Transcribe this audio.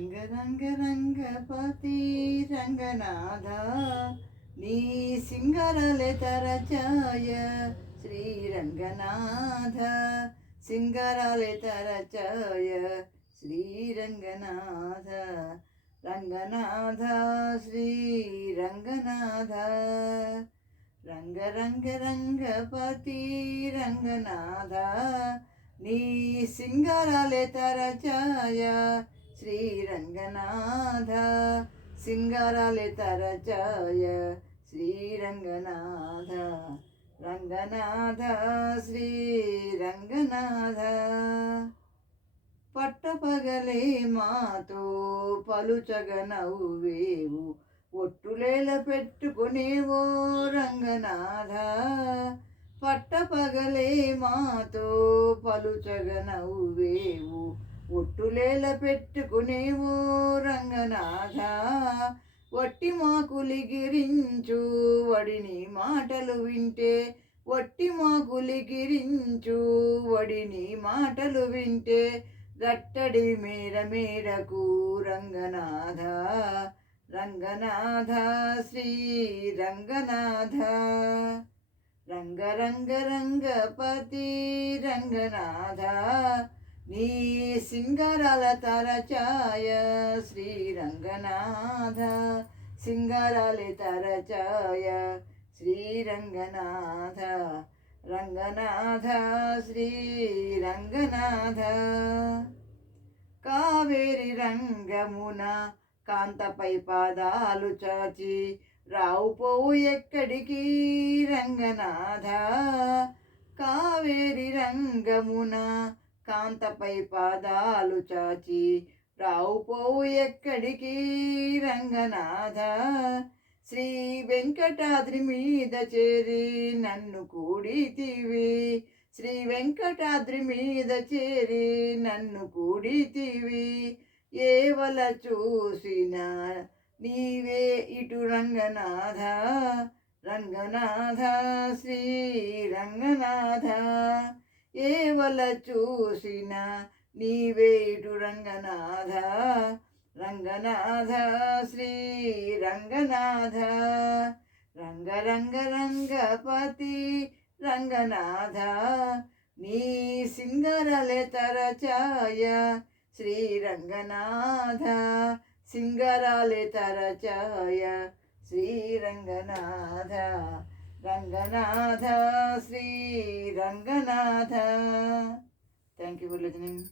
రంగ రంగ రంగపతి రంగనాథ నీ సింగరలే తరచాయ శ్రీరంగనాథ సింగరాలే తరచాయ శ్రీరంగనాథ రంగనాథ శ్రీరంగనాథ రంగ రంగ రంగపతి రంగనాథ నీ సింగరాలే తరచాయ శ్రీరంగనాథ సింగరాలే తరచాయ శ్రీరంగనాథ రంగనాథ శ్రీరంగనాథ పట్టపగలే మాతో పలుచగ నవ్వేవు ఒట్టులేల పెట్టుకునేవో రంగనాథ పట్టపగలే మాతో పలుచగ నవ్వేవు ఒట్టులేల పెట్టుకునేవో రంగనాథ వట్టి మాకులిగిరించు వడిని మాటలు వింటే వట్టి మాకులిగిరించు వడిని మాటలు వింటే రట్టడి మేర మేరకు రంగనాథ రంగనాథ శ్రీ రంగనాథ రంగ రంగ రంగపతి రంగనాథ నీ సింగరాల తరచాయ శ్రీరంగనాథ సింగరాలే తరచాయ శ్రీరంగనాథ రంగనాథ శ్రీరంగనాథ కావేరి రంగమున కాంతపై పాదాలు చాచి రావుపోవు ఎక్కడికి రంగనాథ కావేరి రంగమున కాంతపై పాదాలు చాచి రావుపోవు ఎక్కడికి రంగనాథ శ్రీ వెంకటాద్రి మీద చేరి నన్ను కూడితివి శ్రీ వెంకటాద్రి మీద చేరి నన్ను కూడితివి ఏవల చూసినా నీవే ఇటు రంగనాథ రంగనాథ శ్రీ రంగనాథ ఏవల చూసిన నీవే ఇటు రంగనాథ రంగనాథ శ్రీ రంగనాథ రంగ రంగ రంగపతి రంగనాథ నీ సింగరలే తరచాయ శ్రీరంగనాథ సింగరాలే తరచాయ Sriranganatha Ranganatha Sriranganatha. Thank you for listening.